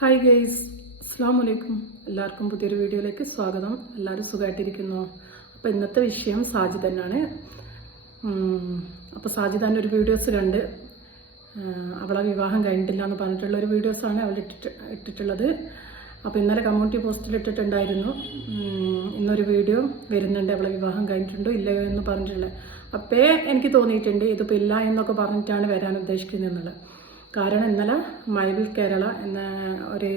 Hi guys അസ്സാം വലൈക്കും എല്ലാവർക്കും പുതിയൊരു വീഡിയോയിലേക്ക് സ്വാഗതം. എല്ലാവരും സുഖമായിട്ടിരിക്കുന്നു. അപ്പോൾ ഇന്നത്തെ വിഷയം സാജി തന്നെയാണ്. അപ്പോൾ സാജിദാന്റെ ഒരു വീഡിയോസ് കണ്ട് അവളെ വിവാഹം കഴിഞ്ഞിട്ടില്ല എന്ന് പറഞ്ഞിട്ടുള്ള ഒരു വീഡിയോസാണ് അവൾ ഇട്ടിട്ട് ഇട്ടിട്ടുള്ളത്. അപ്പോൾ ഇന്നലെ കമ്മ്യൂണിറ്റി പോസ്റ്റിൽ ഇട്ടിട്ടുണ്ടായിരുന്നു. ഇന്നൊരു വീഡിയോ വരുന്നുണ്ട് അവളെ വിവാഹം കഴിഞ്ഞിട്ടുണ്ടോ ഇല്ലയോ എന്ന് പറഞ്ഞിട്ടുള്ളത്. അപ്പേ എനിക്ക് തോന്നിയിട്ടുണ്ട് ഇതിപ്പോൾ ഇല്ല എന്നൊക്കെ പറഞ്ഞിട്ടാണ് വരാൻ ഉദ്ദേശിക്കുന്നത് എന്നുള്ളത് കാരണം ഇന്നലെ മൈബിൾ കേരള എന്ന ഒരു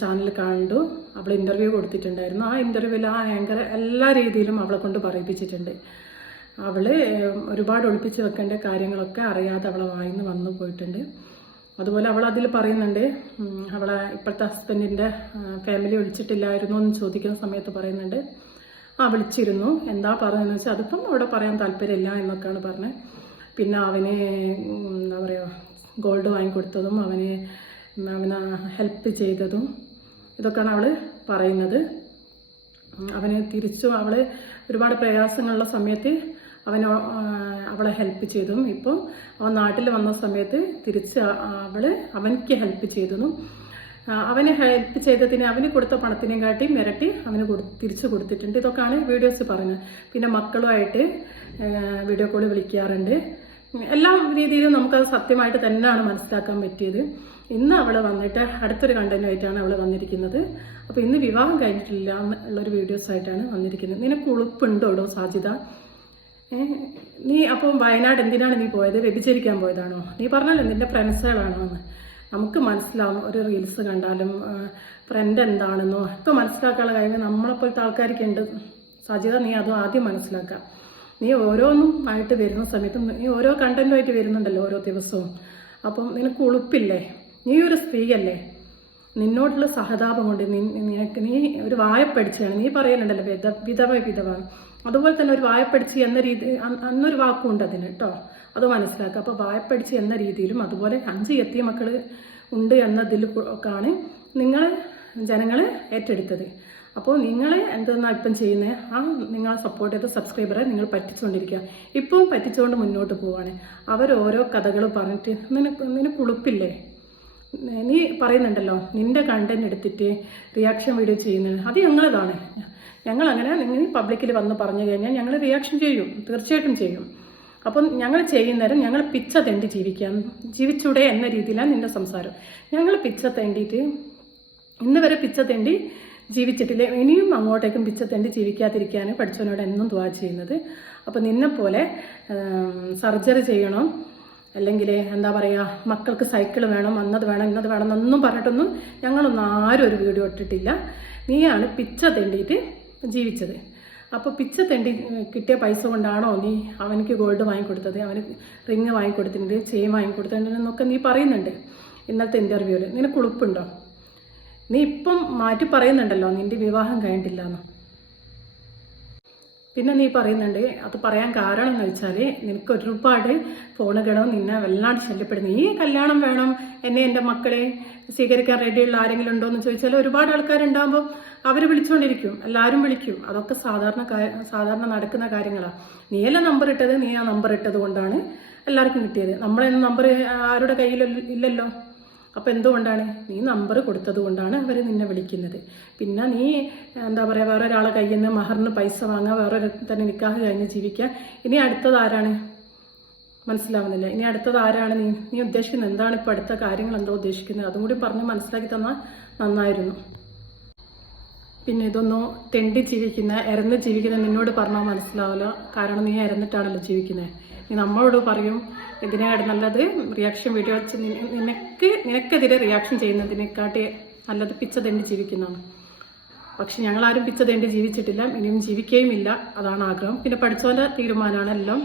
ചാനൽ കണ്ടു. അവൾ ഇന്റർവ്യൂ കൊടുത്തിട്ടുണ്ടായിരുന്നു. ആ ഇന്റർവ്യൂവിൽ ആ ആങ്കർ എല്ലാ രീതിയിലും അവളെ കൊണ്ട് പറയിപ്പിച്ചിട്ടുണ്ട്. അവൾ ഒരുപാട് ഒളിപ്പിച്ച് വെക്കേണ്ട കാര്യങ്ങളൊക്കെ അറിയാതെ അവളെ വായിന്ന് വന്നു പോയിട്ടുണ്ട്. അതുപോലെ അവൾ അതിൽ പറയുന്നുണ്ട് അവളെ ഇപ്പോഴത്തെ ഹസ്ബൻഡിന്റെ ഫാമിലി വിളിച്ചിട്ടില്ലായിരുന്നു എന്ന് ചോദിക്കുന്ന സമയത്ത് പറയുന്നുണ്ട്. ആ വിളിച്ചിരുന്നു. എന്താ പറയുന്നത് വെച്ചാൽ അതിപ്പം അവിടെ പറയാൻ താല്പര്യമില്ല എന്നൊക്കെയാണ് പറഞ്ഞത്. പിന്നെ അവന് ഗോൾഡ് വാങ്ങിക്കൊടുത്തതും അവന് അവനെ ഹെൽപ്പ് ചെയ്തതും ഇതൊക്കെയാണ് അവൾ പറയുന്നത്. അവനെ അവന് തിരിച്ചു അവൾ ഒരുപാട് പ്രയാസങ്ങളുള്ള സമയത്ത് അവൻ അവളെ ഹെൽപ്പ് ചെയ്തും. ഇപ്പം അവൻ നാട്ടിൽ വന്ന സമയത്ത് തിരിച്ച് അവൾ അവനിക്ക് ഹെൽപ്പ് ചെയ്തതും അവനെ അവന് ഹെൽപ്പ് ചെയ്തതിന് അവന് കൊടുത്ത പണത്തിനെയും കാട്ടി മിരട്ടി അവന് തിരിച്ചു കൊടുത്തിട്ടുണ്ട്. ഇതൊക്കെയാണ് വീഡിയോസ് പറഞ്ഞത് പിന്നെ മക്കളുമായിട്ട് വീഡിയോ കോൾ വിളിക്കാറുണ്ട്. എല്ലാ രീതിയിലും നമുക്കത് സത്യമായിട്ട് തന്നെയാണ് മനസ്സിലാക്കാൻ പറ്റിയത്. ഇന്ന് അവൾ വന്നിട്ട് അടുത്തൊരു കണ്ടന്റുമായിട്ടാണ് അവൾ വന്നിരിക്കുന്നത്. അപ്പോൾ ഇന്ന് വിവാഹം കഴിഞ്ഞിട്ടില്ല എന്നുള്ളൊരു വീഡിയോസ് ആയിട്ടാണ് വന്നിരിക്കുന്നത്. നിനക്ക് ഉളുപ്പുണ്ടോടോ ഇടോ സാധ്യത നീ അപ്പോൾ വയനാട് എന്തിനാണ് നീ പോയത്? വ്യഭിചരിക്കാൻ പോയതാണോ? നീ പറഞ്ഞല്ലോ നിന്റെ ഫ്രണ്ട്സുകളാണോ എന്ന്. നമുക്ക് മനസ്സിലാവും ഒരു റീൽസ് കണ്ടാലും ഫ്രണ്ട് എന്താണെന്നോ. ഒക്കെ മനസ്സിലാക്കാനുള്ള കഴിവ് നമ്മളെപ്പോലത്തെ ആൾക്കാർക്ക് ഉണ്ട് സാധ്യത നീ അതും ആദ്യം മനസ്സിലാക്കുക നീ ഓരോന്നും ആയിട്ട് വരുന്ന സമയത്ത് നീ ഓരോ കണ്ടന്റുമായിട്ട് വരുന്നുണ്ടല്ലോ ഓരോ ദിവസവും. അപ്പം നിനക്ക് ഉളുപ്പില്ലേ? നീ ഒരു സ്ത്രീയല്ലേ? നിന്നോടുള്ള സഹതാപം കൊണ്ട് നിനക്ക് നീ ഒരു വായപ്പടിച്ചാണ് നീ പറയുന്നുണ്ടല്ലോ വിധ വിധവ വിധവ. അതുപോലെ തന്നെ ഒരു വായപ്പടിച്ച് എന്ന രീതി അന്നൊരു വാക്കുണ്ട് അതിന് കേട്ടോ അത് മനസ്സിലാക്കുക. അപ്പോൾ വായപ്പടിച്ച് എന്ന രീതിയിലും അതുപോലെ അഞ്ച് എത്തിയ മക്കൾ ഉണ്ട് എന്നതിൽ ഒക്കെയാണ് നിങ്ങൾ ജനങ്ങൾ ഏറ്റെടുത്തത്. അപ്പോൾ നിങ്ങൾ എന്തെന്നാ ഇപ്പം ചെയ്യുന്നത് ആ നിങ്ങളെ സപ്പോർട്ട് ചെയ്ത സബ്സ്ക്രൈബറെ നിങ്ങൾ പറ്റിച്ചുകൊണ്ടിരിക്കുക ഇപ്പം പറ്റിച്ചുകൊണ്ട് മുന്നോട്ട് പോവാണ്. അവർ ഓരോ കഥകൾ പറഞ്ഞിട്ട് നിനക്ക് നിനക്ക് ഉളുപ്പില്ലേ? നീ പറയുന്നുണ്ടല്ലോ നിന്റെ കണ്ടന്റ് എടുത്തിട്ട് റിയാക്ഷൻ വീഡിയോ ചെയ്യുന്നത്. അത് ഞങ്ങളതാണ്. ഞങ്ങൾ അങ്ങനെ നിങ്ങൾ പബ്ലിക്കിൽ വന്ന് പറഞ്ഞു കഴിഞ്ഞാൽ ഞങ്ങൾ റിയാക്ഷൻ ചെയ്യും. തീർച്ചയായിട്ടും ചെയ്യും. അപ്പം ഞങ്ങൾ ചെയ്യുന്നേരം ഞങ്ങൾ പിച്ച തെണ്ടി ജീവിക്കാം. ജീവിച്ചൂടെ എന്ന രീതിയിലാണ് നിന്റെ സംസാരം. ഞങ്ങൾ പിച്ച തെണ്ടിയിട്ട് ഇന്ന് വരെ പിച്ച തെണ്ടി ജീവിച്ചിട്ടില്ല? ഇനിയും അങ്ങോട്ടേക്കും പിച്ചത്തേണ്ടി തെണ്ടി ജീവിക്കാതിരിക്കാൻ പഠിച്ചവനോട് എന്നും ദ്വാ ചെയ്യുന്നത്. അപ്പം നിന്നെപ്പോലെ സർജറി ചെയ്യണം. അല്ലെങ്കിൽ എന്താ പറയുക മക്കൾക്ക് സൈക്കിൾ വേണം അന്നത് വേണം ഇന്നത് വേണം എന്നൊന്നും പറഞ്ഞിട്ടൊന്നും ഞങ്ങളൊന്നും ആരും ഒരു വീഡിയോ ഇട്ടിട്ടില്ല. നീയാണ് പിച്ച തെണ്ടിയിട്ട് ജീവിച്ചത്. അപ്പോൾ പിച്ച തെണ്ടി കിട്ടിയ പൈസ കൊണ്ടാണോ നീ അവനക്ക് ഗോൾഡ് വാങ്ങിക്കൊടുത്തത്? അവന് റിങ് വാങ്ങിക്കൊടുത്തിട്ടുണ്ട് ചെയിൻ വാങ്ങിക്കൊടുത്തിട്ടുണ്ട് എന്നൊക്കെ നീ പറയുന്നുണ്ട് ഇന്നത്തെ ഇന്റർവ്യൂവിൽ നിനക്ക് ഉളുപ്പുണ്ടോ? നീ ഇപ്പം മാറ്റി പറയുന്നുണ്ടല്ലോ നിന്റെ വിവാഹം കഴിഞ്ഞിട്ടില്ല എന്ന് പിന്നെ നീ പറയുന്നുണ്ട് അത് പറയാൻ കാരണം എന്ന് വെച്ചാൽ നിനക്ക് ഒരുപാട് ഫോണുകളും നിന്നെ വല്ലാണ്ട് ശല്യപ്പെടുന്നു. ഈ കല്യാണം വേണം എന്നെ എന്റെ മക്കളെ സ്വീകരിക്കാൻ റെഡിയുള്ള ആരെങ്കിലും ഉണ്ടോ എന്ന് ചോദിച്ചാൽ ഒരുപാട് ആൾക്കാരുണ്ടാകുമ്പോൾ അവർ വിളിച്ചുകൊണ്ടിരിക്കും എല്ലാവരും വിളിക്കും. അതൊക്കെ സാധാരണ സാധാരണ നടക്കുന്ന കാര്യങ്ങളാണ് നീയല്ല നമ്പർ ഇട്ടത്? നീ ആ നമ്പർ ഇട്ടത് കൊണ്ടാണ് എല്ലാവർക്കും കിട്ടിയത്. നമ്മളെ നമ്പർ ആരുടെ കയ്യിൽ ഇല്ലല്ലോ? അപ്പം എന്തുകൊണ്ടാണ്? നീ നമ്പർ കൊടുത്തത് കൊണ്ടാണ് അവർ നിന്നെ വിളിക്കുന്നത്. പിന്നെ നീ എന്താ പറയുക വേറെ ഒരാളെ കയ്യിൽ നിന്ന് മഹറിന് പൈസ വാങ്ങുക വേറെ തന്നെ നിക്കാഹ് കഴിഞ്ഞ് ജീവിക്കുക ഇനി അടുത്തത് ആരാണ്? മനസ്സിലാവുന്നില്ല. ഇനി അടുത്തത് ആരാണ് നീ? നീ ഉദ്ദേശിക്കുന്നത് എന്താണ് ഇപ്പോൾ അടുത്ത കാര്യങ്ങൾ എന്തോ ഉദ്ദേശിക്കുന്നത്? അതും കൂടി പറഞ്ഞ് മനസ്സിലാക്കി തന്നാൽ നന്നായിരുന്നു. പിന്നെ ഇതൊന്നും തെണ്ടി ജീവിക്കുന്ന ഇറന്ന് ജീവിക്കുന്ന നിന്നോട് പറഞ്ഞാൽ മനസ്സിലാവില്ല. കാരണം നീ ഇറന്നിട്ടാണല്ലോ ജീവിക്കുന്നത് നമ്മളോട് പറയും ഇതിനേക്കാൾ നല്ലത് റിയാക്ഷൻ വീഡിയോ വെച്ച് നിനക്ക് നിനക്കെതിരെ റിയാക്ഷൻ ചെയ്യുന്നതിനെക്കാട്ടി നല്ലത് പിച്ച തെണ്ടി ജീവിക്കുന്നതാണ്. പക്ഷെ ഞങ്ങളാരും പിച്ച തെണ്ടി ജീവിച്ചിട്ടില്ല ഇനിയും ജീവിക്കുകയും ഇല്ല അതാണ് ആഗ്രഹം. പിന്നെ പഠിച്ചവന്റെ തീരുമാനമാണ് എല്ലാം.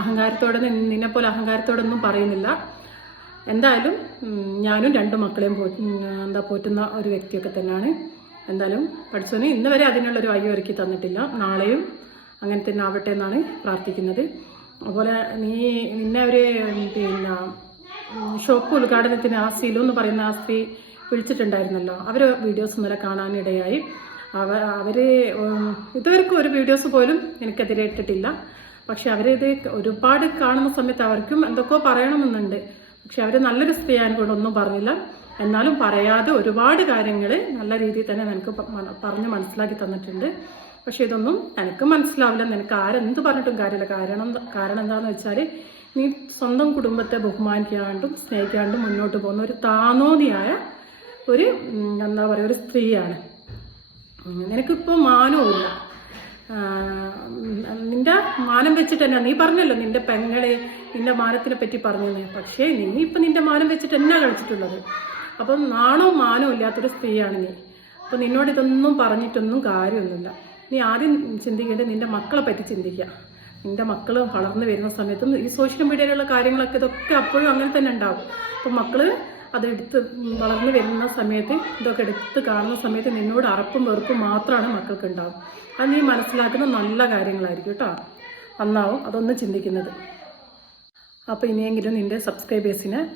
അഹങ്കാരത്തോടെ നിന്നെ പോലെ അഹങ്കാരത്തോടൊന്നും പറയുന്നില്ല. എന്തായാലും ഞാനും രണ്ട് മക്കളെയും പോ എന്താ പോറ്റുന്ന ഒരു വ്യക്തിയൊക്കെ തന്നെയാണ്. എന്തായാലും പഠിച്ചവന് ഇന്ന് വരെ അതിനുള്ളൊരു വഴി ഒരുക്കി തന്നിട്ടില്ല. നാളെയും അങ്ങനെ തന്നെ ആവട്ടെ എന്നാണ് പ്രാർത്ഥിക്കുന്നത്. അതുപോലെ നീ നിന്നെ ഒരു പിന്നെ ഷോപ്പ് ഉദ്ഘാടനത്തിന് ആ സിലു എന്ന് പറയുന്ന ആ സ്ത്രീ വിളിച്ചിട്ടുണ്ടായിരുന്നല്ലോ. അവർ വീഡിയോസ് ഇന്നലെ കാണാനിടയായി. അവ അവർ ഇതുവരെക്കും ഒരു വീഡിയോസ് പോലും എനിക്കെതിരെ ഇട്ടിട്ടില്ല. പക്ഷെ അവരിത് ഒരുപാട് കാണുന്ന സമയത്ത് അവർക്കും എന്തൊക്കെയോ പറയണമെന്നുണ്ട്. പക്ഷെ അവർ നല്ലൊരു സ്ത്രീ കൊണ്ടൊന്നും പറഞ്ഞില്ല. എന്നാലും പറയാതെ ഒരുപാട് കാര്യങ്ങൾ നല്ല രീതിയിൽ തന്നെ നിനക്ക് പ- പറഞ്ഞ് മനസ്സിലാക്കി തന്നിട്ടുണ്ട്. പക്ഷെ ഇതൊന്നും എനിക്ക് മനസ്സിലാവില്ല. നിനക്ക് ആരെന്ത് പറഞ്ഞിട്ടും കാര്യമില്ല. കാരണം കാരണം എന്താണെന്ന് വെച്ചാൽ നീ സ്വന്തം കുടുംബത്തെ ബഹുമാനിക്കാണ്ടും സ്നേഹിക്കാണ്ടും മുന്നോട്ട് പോകുന്ന ഒരു താനോതിയായ ഒരു എന്താ പറയുക ഒരു സ്ത്രീയാണ്. നിനക്കിപ്പോൾ മാനവുമില്ല നിന്റെ മാനം വെച്ചിട്ട് തന്നെ നീ പറഞ്ഞല്ലോ നിന്റെ പെങ്ങളെ നിന്റെ മാനത്തിനെ പറ്റി പറഞ്ഞു പക്ഷേ നീ ഇപ്പം നിന്റെ മാനം വെച്ചിട്ട് എന്നാ കളിച്ചിട്ടുള്ളത് അപ്പം നാണവും മാനവും ഇല്ലാത്തൊരു സ്ത്രീയാണ് നീ. അപ്പം നിന്നോട് ഇതൊന്നും പറഞ്ഞിട്ടൊന്നും കാര്യമൊന്നുമില്ല. നീ ആദ്യം ചിന്തിക്കേണ്ടത് നിന്റെ മക്കളെ പറ്റി ചിന്തിക്കുക. നിന്റെ മക്കൾ വളർന്നു വരുന്ന സമയത്തും ഈ സോഷ്യൽ മീഡിയയിലുള്ള കാര്യങ്ങളൊക്കെ ഇതൊക്കെ അപ്പോഴും അങ്ങനെ തന്നെ ഉണ്ടാവും. അപ്പം മക്കൾ അതെടുത്ത് വളർന്നു വരുന്ന സമയത്ത് ഇതൊക്കെ എടുത്ത് കാണുന്ന സമയത്ത് നിന്നോട് അറപ്പും വെറുപ്പും മാത്രമാണ് മക്കൾക്ക് ഉണ്ടാവും. അത് നീ മനസ്സിലാക്കുന്ന നല്ല കാര്യങ്ങളായിരിക്കും കേട്ടോ. നന്നാവും അതൊന്ന് ചിന്തിക്കുന്നത്. അപ്പോൾ ഇനിയെങ്കിലും നിന്റെ സബ്സ്ക്രൈബേഴ്സിനെ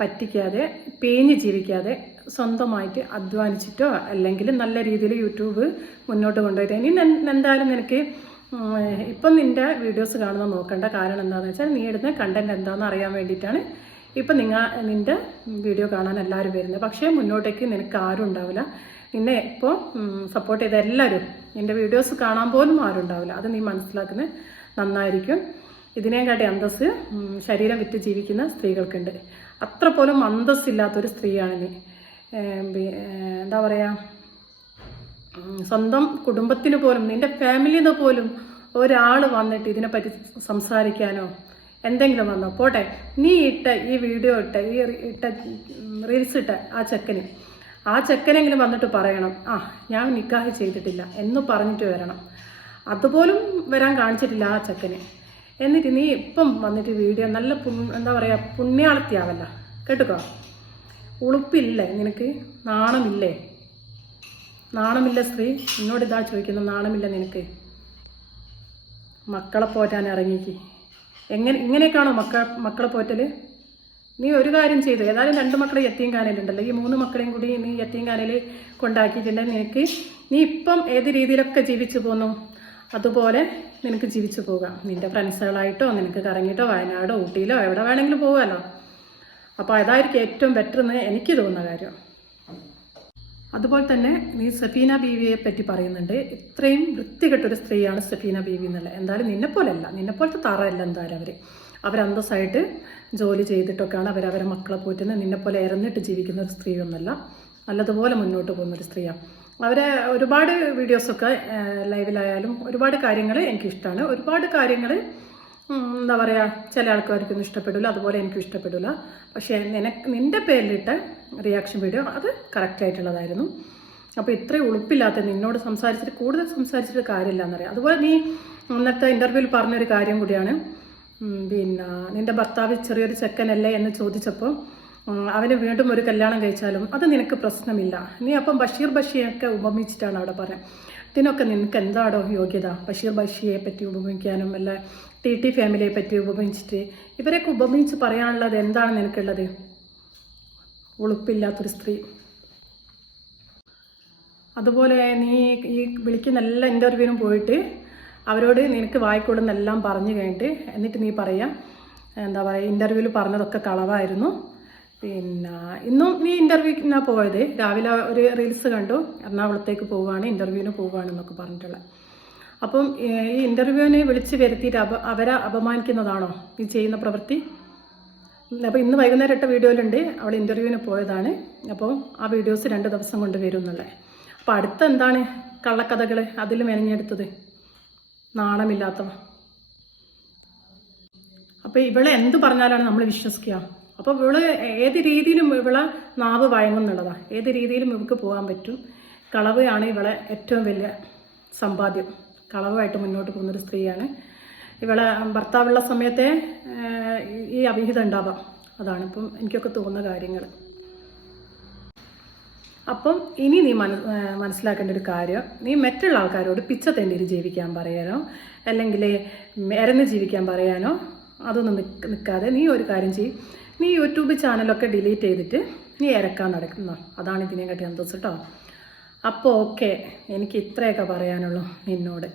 പറ്റിക്കാതെ പേഞ്ഞ് ജീവിക്കാതെ സ്വന്തമായിട്ട് അധ്വാനിച്ചിട്ടോ അല്ലെങ്കിൽ നല്ല രീതിയിൽ യൂട്യൂബ് മുന്നോട്ട് കൊണ്ടുപോയിട്ട്. ഇനി എന്തായാലും നിനക്ക് ഇപ്പം നിന്റെ വീഡിയോസ് കാണുന്ന നോക്കേണ്ട. കാരണം എന്താണെന്ന് വെച്ചാൽ നീ ഇടുന്ന കണ്ടന്റ് എന്താണെന്ന് അറിയാൻ വേണ്ടിയിട്ടാണ് ഇപ്പം നിങ്ങൾ നിന്റെ വീഡിയോ കാണാൻ എല്ലാവരും വരുന്നത്. പക്ഷേ മുന്നോട്ടേക്ക് നിനക്ക് ആരും ഉണ്ടാവില്ല. നിന്നെ ഇപ്പോൾ സപ്പോർട്ട് ചെയ്ത എല്ലാവരും നിന്റെ വീഡിയോസ് കാണാൻ പോലും ആരും ഉണ്ടാവില്ല. അത് നീ മനസ്സിലാക്കുന്നത് നന്നായിരിക്കും. ഇതിനേം കാട്ടി അന്തസ് ശരീരം വിറ്റ് ജീവിക്കുന്ന സ്ത്രീകൾക്കുണ്ട്. അത്ര പോലും അന്തസ്സില്ലാത്തൊരു സ്ത്രീയാണ് നീ. എന്താ പറയുക സ്വന്തം കുടുംബത്തിന് പോലും നിന്റെ ഫാമിലിയിൽ നിന്ന് പോലും ഒരാൾ വന്നിട്ട് ഇതിനെപ്പറ്റി സംസാരിക്കാനോ എന്തെങ്കിലും വന്നോ? പോട്ടെ നീ ഇട്ട ഈ വീഡിയോ ഇട്ട ഈ ഇട്ട റീൽസ് ഇട്ട ആ ചെക്കന് ആ ചെക്കനെങ്കിലും വന്നിട്ട് പറയണം ആ ഞാൻ നിക്കാഹ് ചെയ്തിട്ടില്ല എന്ന് പറഞ്ഞിട്ട് വരണം. അതുപോലും വരാൻ കാണിച്ചിട്ടില്ല ആ ചെക്കന്. എന്നിട്ട് നീ ഇപ്പം വന്നിട്ട് വീഡിയോ നല്ല എന്താ പറയുക പുണ്യാളത്തിയാവല്ല. കേട്ടുക്കോ? ഉളുപ്പില്ലേ നിനക്ക് നാണമില്ലേ? നാണമില്ല സ്ത്രീ. എന്നോട് ഇതാ ചോദിക്കുന്നു നാണമില്ല നിനക്ക്. മക്കളെ പോറ്റാൻ ഇറങ്ങിക്ക്. എങ്ങനെ ഇങ്ങനെയൊക്കെയാണോ മക്ക മക്കളെ പോറ്റൽ? നീ ഒരു കാര്യം ചെയ്തു. ഏതായാലും രണ്ട് മക്കളെ എത്തിയും കാനലുണ്ടല്ലോ. ഈ മൂന്ന് മക്കളെയും കൂടി നീ എത്തിയും കാനയിൽ കൊണ്ടാക്കിയിട്ടുണ്ടെങ്കിൽ നിനക്ക് നീ ഇപ്പം ഏത് രീതിയിലൊക്കെ ജീവിച്ചു പോന്നു? അതുപോലെ നിനക്ക് ജീവിച്ചു പോകാം. നിന്റെ ഫ്രണ്ട്സുകളായിട്ടോ നിനക്ക് കറങ്ങിയിട്ടോ വയനാടോ ഊട്ടിയിലോ എവിടെ വേണമെങ്കിലും പോകാമല്ലോ അപ്പോൾ അതായിരിക്കും ഏറ്റവും ബെറ്റർ എന്ന് എനിക്ക് തോന്നുന്ന കാര്യം. അതുപോലെ തന്നെ നീ സഫീന ബീവിയെ പറ്റി പറയുന്നുണ്ട് ഇത്രയും വൃത്തികെട്ടൊരു സ്ത്രീയാണ് സഫീന ബീവി എന്നുള്ളത്. എന്തായാലും നിന്നെപ്പോലല്ല നിന്നെപ്പോലത്തെ നിന്നെ തറയല്ല എന്തായാലും അവർ അവരന്തസ്സായിട്ട് ജോലി ചെയ്തിട്ടൊക്കെയാണ് അവരവരെ അവരെ മക്കളെ പോറ്റുന്നത് നിന്നെപ്പോലെ ഇറന്നിട്ട് ജീവിക്കുന്ന ഒരു സ്ത്രീയൊന്നുമല്ല നല്ലതുപോലെ മുന്നോട്ട് പോകുന്ന ഒരു സ്ത്രീയാണ് അവരെ ഒരുപാട് വീഡിയോസൊക്കെ ലൈവിലായാലും ഒരുപാട് കാര്യങ്ങൾ എനിക്കിഷ്ടമാണ് ഒരുപാട് കാര്യങ്ങൾ എന്താ പറയുക ചില ആൾക്കാർക്കൊന്നും ഇഷ്ടപ്പെടില്ല അതുപോലെ എനിക്കും ഇഷ്ടപ്പെടില്ല പക്ഷേ നിനക്ക് നിന്റെ പേരിലിട്ട റിയാക്ഷൻ വീഡിയോ അത് കറക്റ്റായിട്ടുള്ളതായിരുന്നു അപ്പോൾ ഇത്രയും ഉളുപ്പില്ലാത്ത നിന്നോട് സംസാരിച്ചിട്ട് കൂടുതൽ സംസാരിച്ചിട്ട് കാര്യമില്ല എന്നറിയാം അതുപോലെ നീ ഇന്നത്തെ ഇന്റർവ്യൂവിൽ പറഞ്ഞൊരു കാര്യം കൂടിയാണ്. പിന്നെ നിന്റെ ഭർത്താവ് ചെറിയൊരു ചെക്കനല്ലേ എന്ന് ചോദിച്ചപ്പോൾ അവന് വീണ്ടും ഒരു കല്യാണം കഴിച്ചാലും അത് നിനക്ക് പ്രശ്നമില്ല. നീ അപ്പം ബഷീർ ബഷിയൊക്കെ ഉപമിച്ചിട്ടാണ് അവിടെ പറഞ്ഞത്. ഇതിനൊക്കെ നിനക്ക് എന്താടോ യോഗ്യത? ബഷീർ ബഷിയെ പറ്റി ഉപമിക്കാനും അല്ല? ടി ടി ഫാമിലിയെ പറ്റി ഉപമിച്ചിട്ട് ഇവരൊക്കെ ഉപമിച്ച് പറയാനുള്ളത് എന്താണ് നിനക്കുള്ളത്? ഉളുപ്പില്ലാത്തൊരു സ്ത്രീ. അതുപോലെ നീ ഈ വിളിക്കുന്ന എല്ലാ ഇന്റർവ്യൂവിനും പോയിട്ട് അവരോട് നിനക്ക് വായിക്കൊള്ളുന്നെല്ലാം പറഞ്ഞു കഴിഞ്ഞിട്ട് എന്നിട്ട് നീ പറയാം എന്താ പറയുക ഇന്റർവ്യൂവിൽ പറഞ്ഞതൊക്കെ കളവായിരുന്നു. പിന്നെ ഇന്നും നീ ഇന്റർവ്യൂവിനാണ് പോയത്? രാവിലെ ഒരു റീൽസ് കണ്ടു എറണാകുളത്തേക്ക് പോവുകയാണ് ഇന്റർവ്യൂവിന് പോവുകയാണ് എന്നൊക്കെ പറഞ്ഞിട്ടുള്ള. അപ്പം ഈ ഇന്റർവ്യൂവിനെ വിളിച്ച് വരുത്തിയിട്ട് അപ അവരെ അപമാനിക്കുന്നതാണോ ഈ ചെയ്യുന്ന പ്രവൃത്തി? അപ്പോൾ ഇന്ന് വൈകുന്നേരം ഇട്ട വീഡിയോയിലുണ്ട്. അവൾ ഇന്റർവ്യൂവിന് പോയതാണ്. അപ്പോൾ ആ വീഡിയോസ് രണ്ട് ദിവസം കൊണ്ട് വരും എന്നുള്ളത് അപ്പോൾ അടുത്ത എന്താണ് കള്ളക്കഥകൾ അതിൽ മെനഞ്ഞെടുത്തത്. നാണമില്ലാത്തവ. അപ്പോൾ ഇവളെ എന്ത് പറഞ്ഞാലാണ് നമ്മൾ വിശ്വസിക്കുക? അപ്പോൾ ഇവൾ ഏത് രീതിയിലും ഇവളെ നാവ് വഴങ്ങുന്നുള്ളതാണ് ഏത് രീതിയിലും ഇവൾക്ക് പോകാൻ പറ്റും. കളവ് ആണ് ഇവളെ ഏറ്റവും വലിയ സമ്പാദ്യം. കളവുമായിട്ട് മുന്നോട്ട് പോകുന്നൊരു സ്ത്രീയാണ്. ഇവളെ ഭർത്താവുള്ള സമയത്തെ ഈ അവിഹിതം ഉണ്ടാവാം. അതാണ് ഇപ്പം എനിക്കൊക്കെ തോന്നുന്ന കാര്യങ്ങൾ. അപ്പം ഇനി നീ മന മനസ്സിലാക്കേണ്ട ഒരു കാര്യം. നീ മറ്റുള്ള ആൾക്കാരോട് പിച്ച തെണ്ടിയിൽ ജീവിക്കാൻ പറയാനോ? അല്ലെങ്കിൽ ഇരന്ന് ജീവിക്കാൻ പറയാനോ? അതൊന്നും നിൽക്കാതെ നീ ഒരു കാര്യം ചെയ്യും. നീ യൂട്യൂബ് ചാനലൊക്കെ ഡിലീറ്റ് ചെയ്തിട്ട് നീ ഇരക്കാൻ നടക്കുന്ന? അതാണ് ഇതിനെക്കാട്ടി അന്തസ് കേട്ടോ. അപ്പോൾ ഓക്കെ എനിക്ക് ഇത്രയൊക്കെ പറയാനുള്ളൂ നിന്നോട്.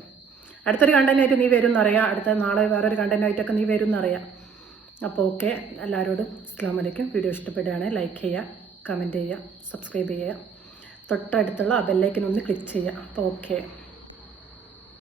അടുത്തൊരു കണ്ടന്റായിട്ട് നീ വരും എന്നറിയാം അടുത്ത നാളെ വേറൊരു കണ്ടന്റായിട്ടൊക്കെ നീ വരും എന്നറിയാം അപ്പോൾ ഓക്കെ എല്ലാവരോടും ഇസ്ലാം വലൈക്കും വീഡിയോ ഇഷ്ടപ്പെടുകയാണെങ്കിൽ ലൈക്ക് ചെയ്യുക കമന്റ് ചെയ്യുക സബ്സ്ക്രൈബ് ചെയ്യുക. തൊട്ടടുത്തുള്ള ആ ഒന്ന് ക്ലിക്ക് ചെയ്യുക. അപ്പോൾ ഓക്കെ.